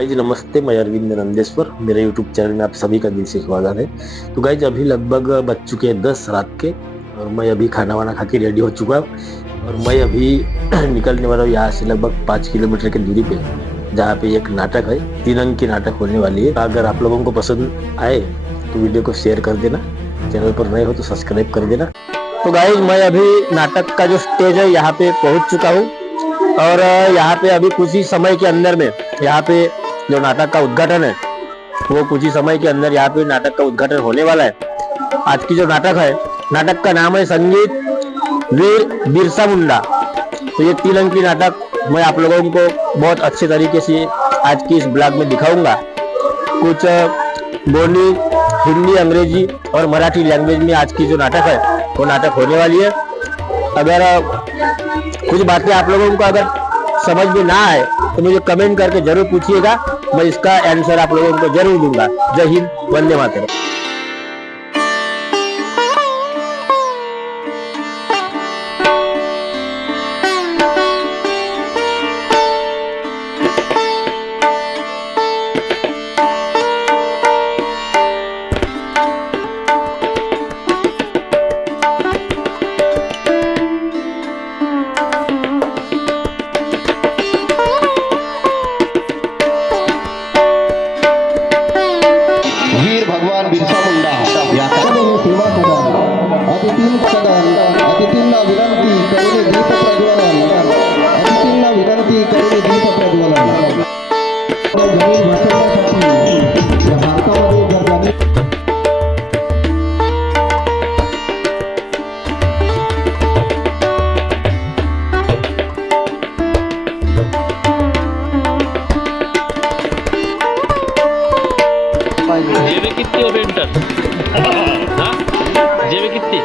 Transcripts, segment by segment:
Guys नमस्ते, मैं अरविंद नंदेश्वर। मेरे YouTube channel में आप सभी का दिल से स्वागत है। तो गाइज अभी लगभग बज चुके हैं 10 रात के, और मैं अभी खाना वाना खा के रेडी हो चुका हूँ। और मैं अभी निकलने वाला हूँ यहाँ से लगभग 5 किलोमीटर की दूरी पे, जहाँ पे एक नाटक है, 3 अंक की नाटक होने वाली है। अगर आप लोगों को पसंद आए तो वीडियो को शेयर कर देना, चैनल पर नए हो तो सब्सक्राइब कर देना। तो गाइज मैं अभी नाटक का जो स्टेज है यहाँ पे पहुँच चुका हूँ, और यहाँ पे अभी कुछ ही समय के अंदर में यहाँ पे जो नाटक का उद्घाटन है, वो कुछ ही समय के अंदर यहाँ पे नाटक का उद्घाटन होने वाला है। आज की जो नाटक है, नाटक का नाम है संगीत वीर बिरसा मुंडा। तो ये 3 अंक की नाटक मैं आप लोगों को बहुत अच्छे तरीके से आज की इस ब्लॉग में दिखाऊंगा। कुछ बोली हिंदी, अंग्रेजी और मराठी लैंग्वेज में आज की जो नाटक है वो नाटक होने वाली है। अगर कुछ बातें आप लोगों को अगर समझ में ना आए तो मुझे कमेंट करके जरूर पूछिएगा, मैं इसका आंसर आप लोगों को जरूर दूंगा। जय हिंद, वंदे मातरम। वीर भगवान बिरसा मुंडा या सेवा सदन अतिथींना विनंती करून दीप प्रज्वलन अतिथींना विनंती करून दीप प्रज्वलन जमीन वाचवण्यासाठी या भारतामध्ये जर जमीन जेवे किती हो पेंटर हा जेवे किती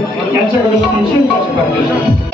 त्यांच्याकडून 300 रुपयाचे पाहिजे.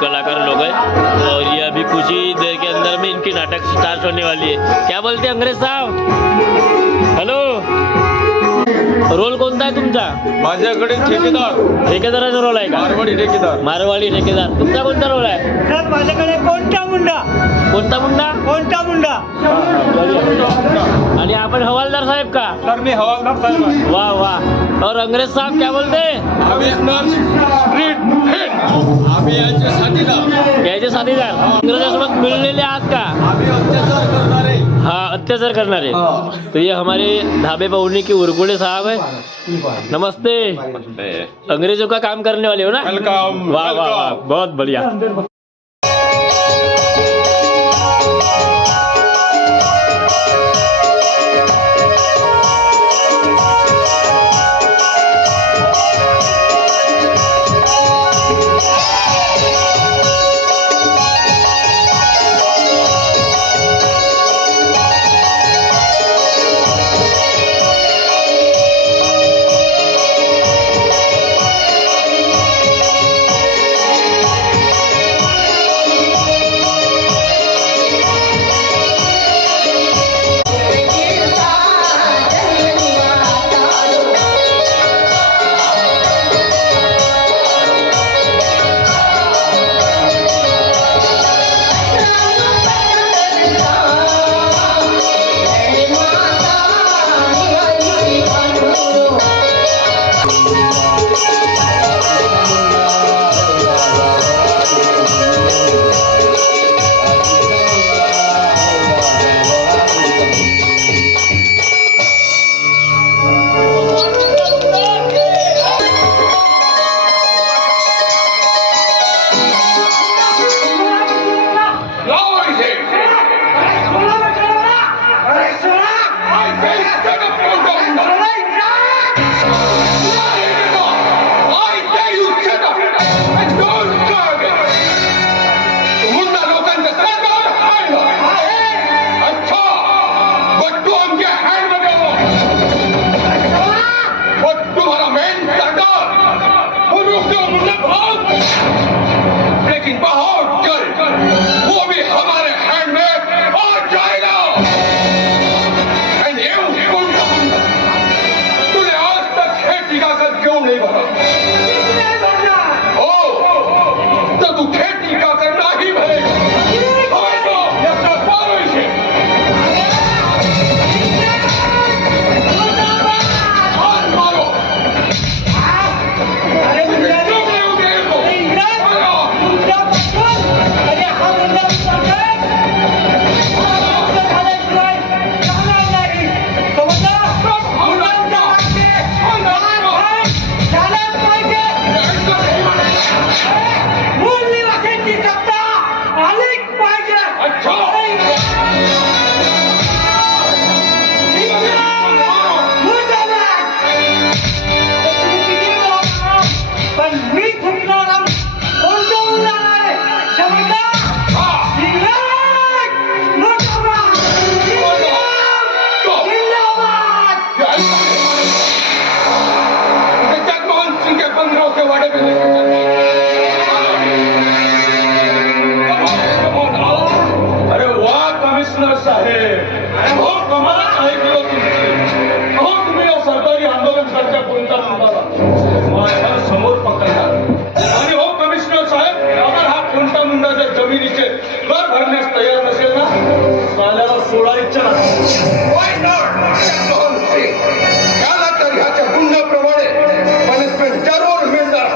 कलाकार लोग हैं और ये अभी कुछ ही देर के अंदर में इनकी नाटक स्टार्ट होने वाली है। क्या बोलते हैं अंग्रेज साहब? हेलो, रोल कोणता आहे तुमचा? माझ्याकडे ठेकेदाराचा रोल आहे का? मारवाडी ठेकेदार. तुमचा कोणता रोल आहे? सर माझ्याकडे कोणता मुंडा आणि आपण हवालदार साहेब का? सर मी हवालदार साहेब आहे. वाह वाह. और अंग्रेज साहब क्या बोलते हैं? Street head. आम्ही यांचे साथीदार. याचे साथीदार. इंग्रजांसोबत मिळलेले आहात का? आम्ही अत्याचार करणारे. हाँ, अत्याचार करणारे. तो ये हमारे ढाबे पौनी के उरकुड़े साहब है. नमस्ते. अंग्रेजों का काम करने वाले हो ना? वेलकम. वाह वाह वाह, बहुत बढ़िया. Why not? मनमोहन सिंग याला तर ह्याच्या गुंडाप्रमाणे पनिशमेंट जरूर मिळणार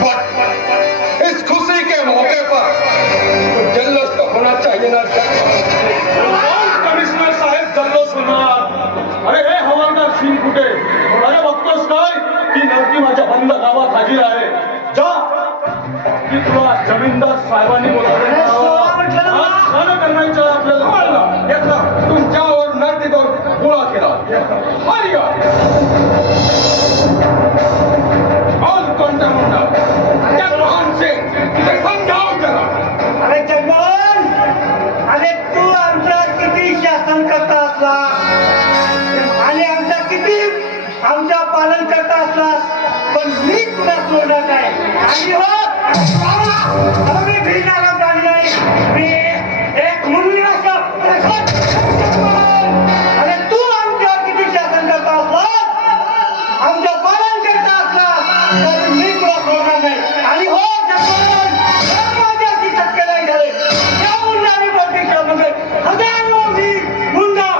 बट इस खुशी के मौके पर तो जल्लोष तो होना चाहिए ना कमिश्नर साहेब जल्लोष होणार अरे हे हवालदार सिंग कुठे अरे बघतोस काय ती नरकी माझ्या बंद गावात हजर आहे जा की तुला जमीनदार साहेबांनी बोलावलं करण्याच्या आपल्याला तुमच्यावर नर्तिकवर गोळा केला कोणता मुंडा मनमोहन सिंग तिथे समजावून करा अरे जगमोहन अरे तू आमचा किती शासन करता असला आणि आमच्या पालन करता असलास पण मी तुला सोडणार नाही आणि हो मी भिडणारा प्राणी नाही मी एक मुलगी असतो अरे तू आमच्यावर किती शासन करता असला आमचं पालन करता असला तर मी तुला सोडणार नाही आणि हो जगमोहन माझ्याशी शक्य नाही झाले या मुलांनी प्रत्यक्षामध्ये हजारो मुंडा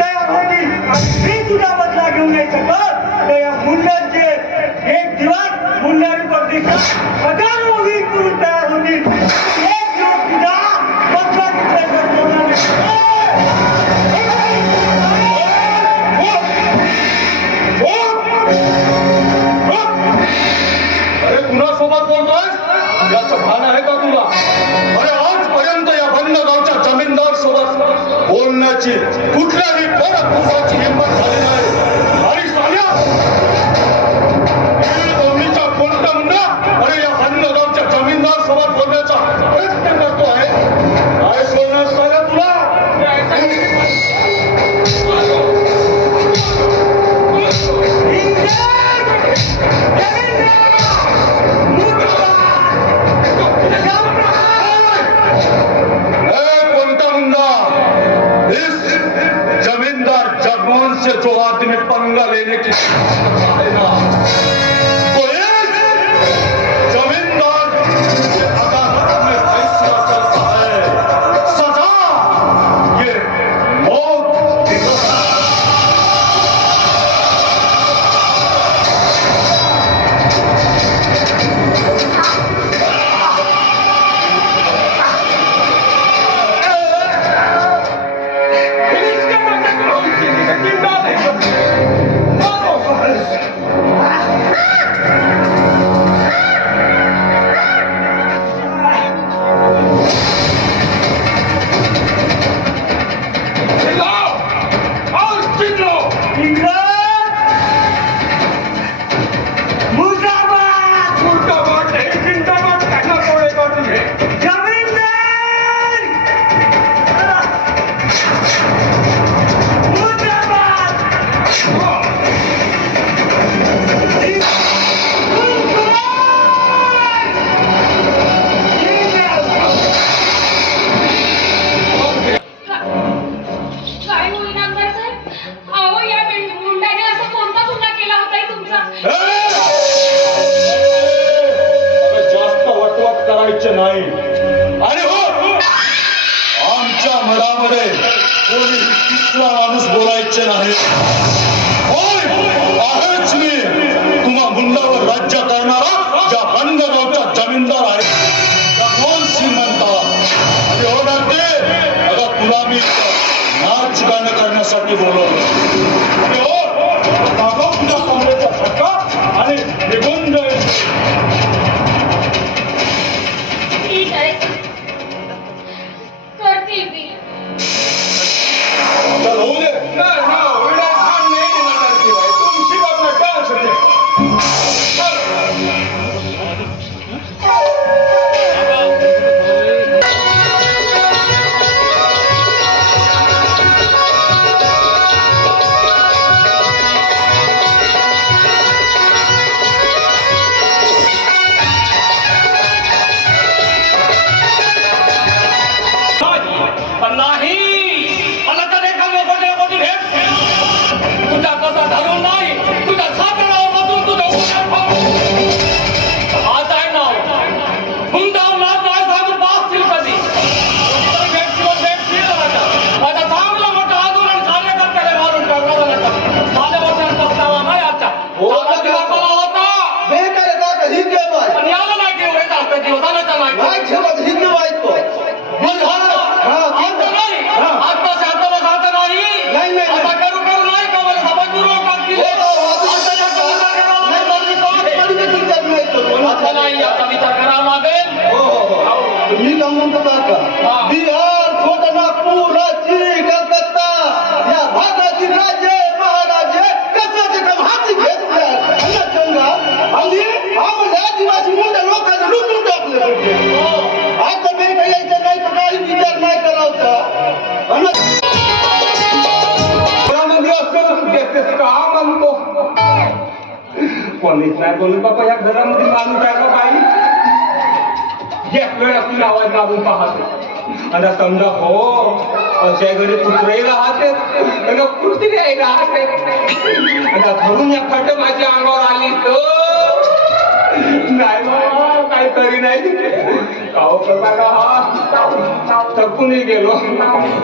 तयार होती आणि मी तुझा बदला घेऊन नाही शकत तर या मुंड्यांचे एक दिवस मुंडारी प्रत्यक्षा हजारो वीर पुरुष तयार होतील एक दिवस तुझा बदला घेतल्याशिवाय सोडणार अरे कुणासोबत बोलतोय याचं भान आहे का तुला अरे आजपर्यंत या बंद गावच्या जमीनदार सोबत बोलण्याची कुठल्याही परत हिंमत झाली नाही आणि साल्या दोन्हीच्या कोणता मुंडा अरे या बंद गावच्या जमीनदार सोबत बोलण्याचा प्रयत्न करतो आहे काय बोलणार साल्या तुला कोणता मुंडा इस जमींदार जगमोहन से जो आदमी पंगा लेने की है ना तो इस जमींदार के अदालत में फैसला चलता है सजा ये मौत की सजा नाही अरे हो आमच्या मनामध्ये कोणी तिसरा माणूस बोलायचे नाही आहेच मी तुम्हा मुंडावर राज्य करणारा ज्या बंद गावचा जमीनदार आहे मनमोहन सिंग म्हणता आणि हो नाते अगं तुला मी नाच गाणं करण्यासाठी बोलवलं आणि हो तुझ्या कमरेचा धक्का आणि निघून जाईल नाही आता करू नाही का मला सभाची रोड टाकतील आता नाही याचा विचार करावा लागेल. मी काय म्हणतो का बिहार छोटा नागपूर रांची कलकत्ता या भागातील राज्य महाराजे कशाचे काम हाती घेतले आम्हाला आदिवासी मोठ्या लोकांना लुटून टाकले आता काही यायचं नाही तर काही विचार नाही करायचा का म्हणतो कोणीच नाही बोलत बाबा या घरामध्ये माणूस आहे का बाई एक वेळ आपली आवाज मारून पाहतो आणि समजा हो अशा घरी कुत्रे राहते आणि कुत्रे राहते आणि धरून या खट माझ्या अंगावर आली तर नाही बाबा काही तरी नाही काहो प्रकार हा थकूनही गेलो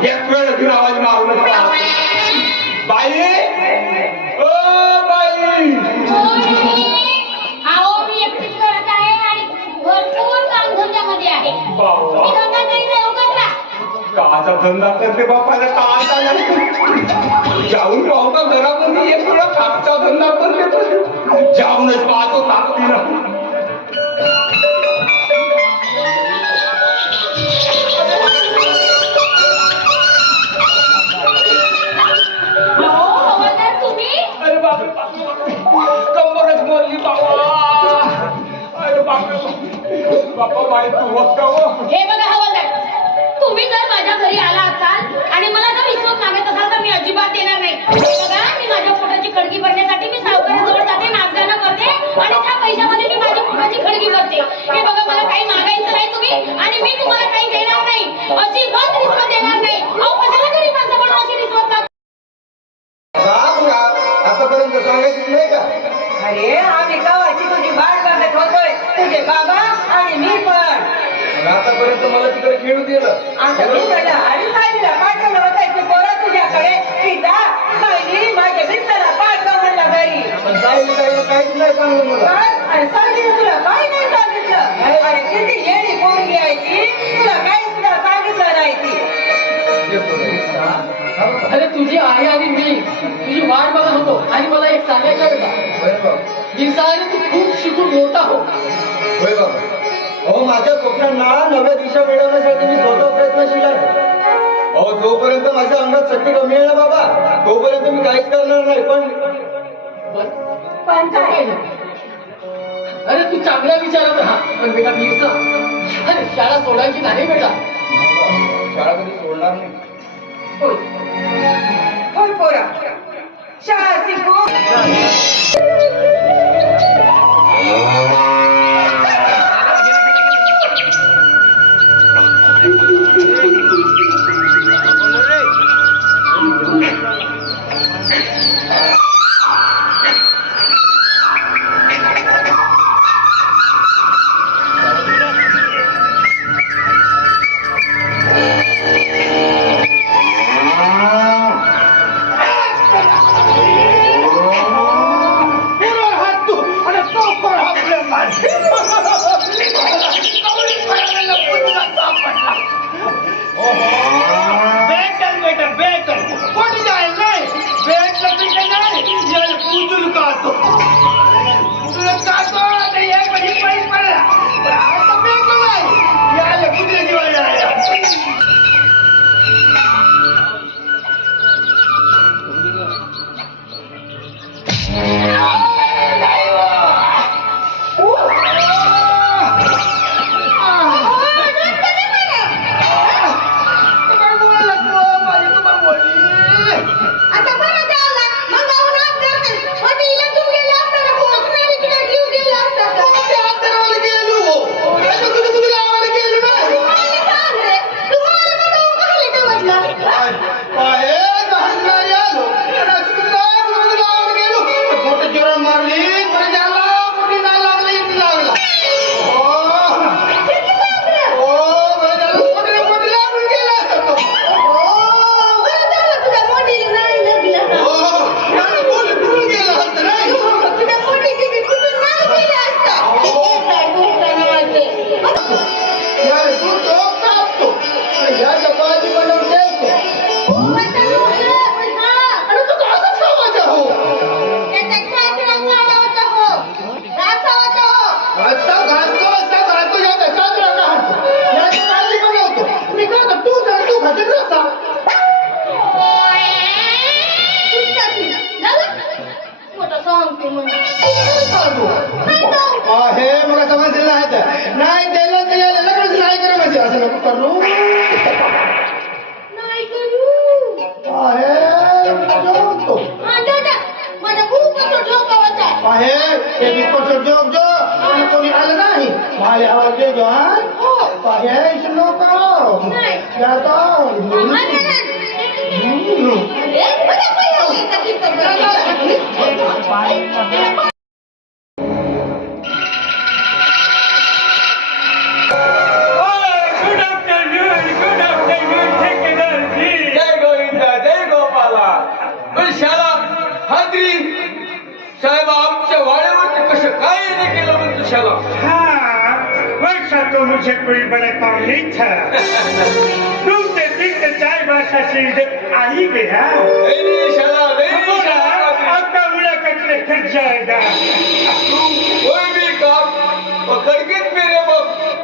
एक वेळ आपली आवाज मारूनच पाहतो बाई ओ बाई अहो मी एकटीच करत आहे आणि भरपूर काम धंद्यामध्ये आहे मी धंदा नाही उघडला काचा धंदा करते बापाला काचा नाही जाऊन पाहता घरामध्ये एक वेळा काचा धंदा करते जाऊनच पाहतो ताकदीनं अरे बाप कंबरच बोलली बाबा अरे बाप बापा बाई तू वक्ता हो हे बघा हवालदार तुम्ही जर माझ्या घरी आला असाल आणि मला जर रिश्वत मागत असाल तर मी अजिबात देणार नाही हे बघा मी माझ्या पोटाची खडगी भरण्यासाठी मी सावकाराजवळ जाते नाचगाणं करते आणि त्या पैशामध्ये मी माझ्या पोटाची खडगी भरते हे बघा मला काही मागायचं नाही तुम्ही आणि मी तुम्हाला काही देणार नाही अजिबात रिश्वत देणार नाही अहो कशाला तरी माणसाकडून अशी रिश्वत मागते आतापर्यंत सांगायचं नाही का अरे आम्ही गावाची तुझी वाट बघत होतोय तुझे बाबा आणि मी पण आतापर्यंत मला तिकडे खेळू दिलं आता मी म्हणलं आणि सायलीला पाठवलं होतं की पोरा तुझ्याकडे की जा सायली माझ्या मित्राला पाठव म्हणलं घरी पण सायली काहीच नाही सांगू मला काय? आणि सायलीने तुला काय नाही सांगितलं अरे किती येडी पोरगी आहे ती तुला काही सुद्धा सांगितलं नाही ती अरे तुझी आई आणि मी तुझी वाट बघत होतो आणि मला एक सांगायचं होता दिवसाने तू खूप शिकून मोठा हो होय बाबा अहो माझ्या स्वप्नांना नव्या दिशा मिळवण्यासाठी मी स्वतः प्रयत्नशील आहे अहो जोपर्यंत माझ्या अंगात शक्ती कमी आहे ना बाबा तोपर्यंत मी काहीच करणार नाही पण काय अरे तू चांगला विचारत राहा पण बेटा बिरसा अरे शाळा सोडायची नाही बेटा शाळा कधी सोडणार नाही होय होय पोरा शाळा शिकू पुरा खाते रस्ता आहे मला समजलं नाही नाही द्यायला द्यायला लग्नच नाही करा म्हणजे असं नको करू आहे आहे ते दुःखचं जोग जो आणि कोणी आलं नाही माले आवाज दे जो आहे नको जय गोविंदा जय गोपाला पण शाला हादरी साहेब आमच्या वाड्यावरती कसं काय नाही केलं म्हणतो शाला वर्षा तो मुझे कोई बड़े काम नहीं था तुम से दिख चाय भाषा से इधर आ ही गया नहीं शाला नहीं शाला आपका मुलाकात में फिर जाएगा कोई भी काम पकड़ के मेरे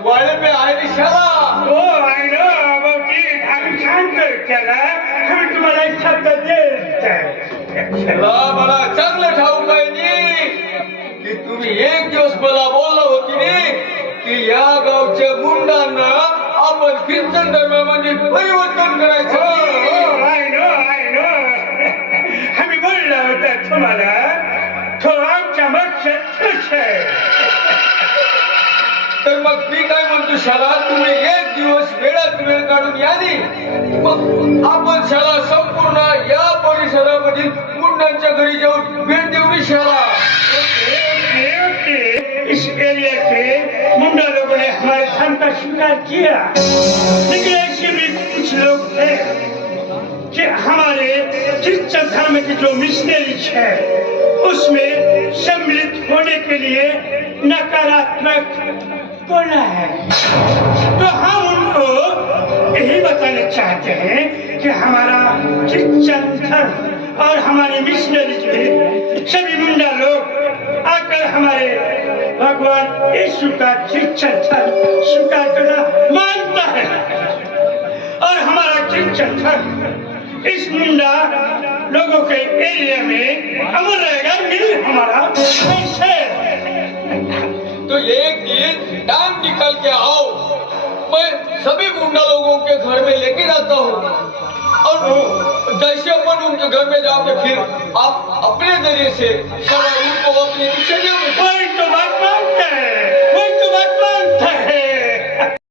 वाड़े पे आए नहीं शाला ओ आई नो अबाउट इट अभी शांत चला हमें तुम्हारा इच्छा तो देता शाला मला चांगलं ठाऊक आहे नी की तुम्ही एक दिवस मला बोलला होती नी की या गावच्या गुंडांना आपण ख्रिश्चन धर्मामध्ये परिवर्तन करायचं आई नो हमें बोलला होता तुम्हाला तो आमच्या मक्षात खुश आहे तर मग मी काय म्हणतो शाला तुम्ही एक दिवस वेळात वेळ काढून या नी मग आपण शाला संपूर्ण या परिसरामधील गुंडांच्या घरी जाऊन भेट देऊ नी शाला इस एरिया के मुंडा लोगों ने हमारे धर्म का स्वीकार किया लेकिन ऐसे भी कुछ लोग हैं कि हमारे क्रिश्चियन धर्म के जो मिशनरीज है उसमें सम्मिलित होने के लिए नकारात्मक बोला है तो हम उनको यही बताना चाहते हैं कि हमारा क्रिश्चियन धर्म और हमारे मिशनरीज में सभी मुंडा लोग आकर हमारे भगवान यीशु का क्रिश्चियन धर्म स्वीकार करना मानता है और हमारा क्रिश्चियन धर्म इस मुंडा लोगों के एरिया में अमर रहेगा मिल हमारा ऐसे तो एक दिन टाइम निकल के आओ मैं सभी गुंडा लोगों के घर में लेके जाता हूँ और जैसे अपन उनके घर में जाओगे फिर आप अपने जरिए से सब उनको अपनी शिक्षा देंगे